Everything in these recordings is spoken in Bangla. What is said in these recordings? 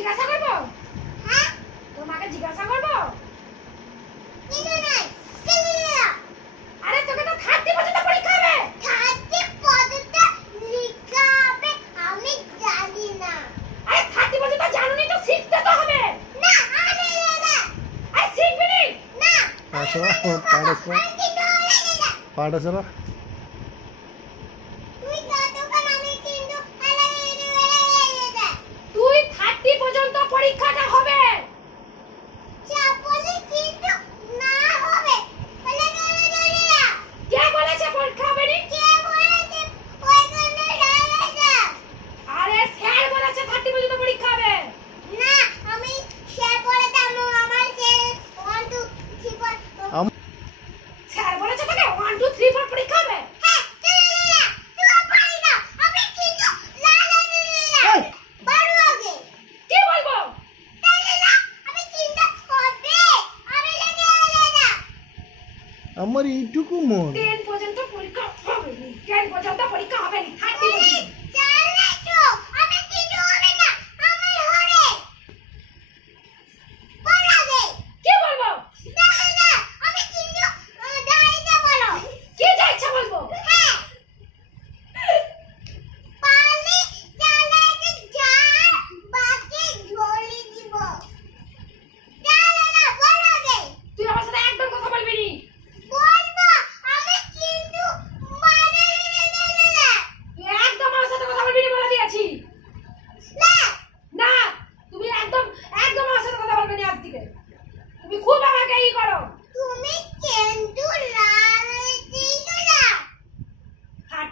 জিজ্ঞাসা করবো? হ্যাঁ, তোর মাকে জিজ্ঞাসা করবো? আরে তোকে তো 30 পর্যন্ত পরীক্ষা হবে। 30 পর্যন্ত লিখা হবে আমি জানি না। আরে 30 পর্যন্ত জানুনি তো শিখতে তো হবে। না আমি না। আরে শিখবি না। আসো পাড়াছড়া তুই 30 পর্যন্ত পরীক্ষাটা হবে। কে বলেছে পরীক্ষা হবে নি? আরে স্যার বলেছে 30 পর্যন্ত পরীক্ষা হবে। না আমি স্যার বলেছে আমার স্যার বলেছে তোকে 1 2 3 4 পরীক্ষা হবে। হ্যাঁ তুই পারি না আমি কিন্তু বারো আগে কি বলবো? আমি চিন্তা করবে আমি লেগে আমার এইটুকু মন 10 পর্যন্ত পরীক্ষা হবে নি। 10 পর্যন্ত পরীক্ষা হবে নি।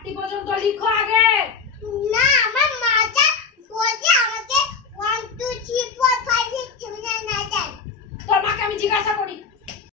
30 পর্যন্ত লিখো আগে। না আমার মাথা বলছে আমাকে 1 2 3 4 5 6 7 8 9 10। তোর মাকে আমি জিজ্ঞাসা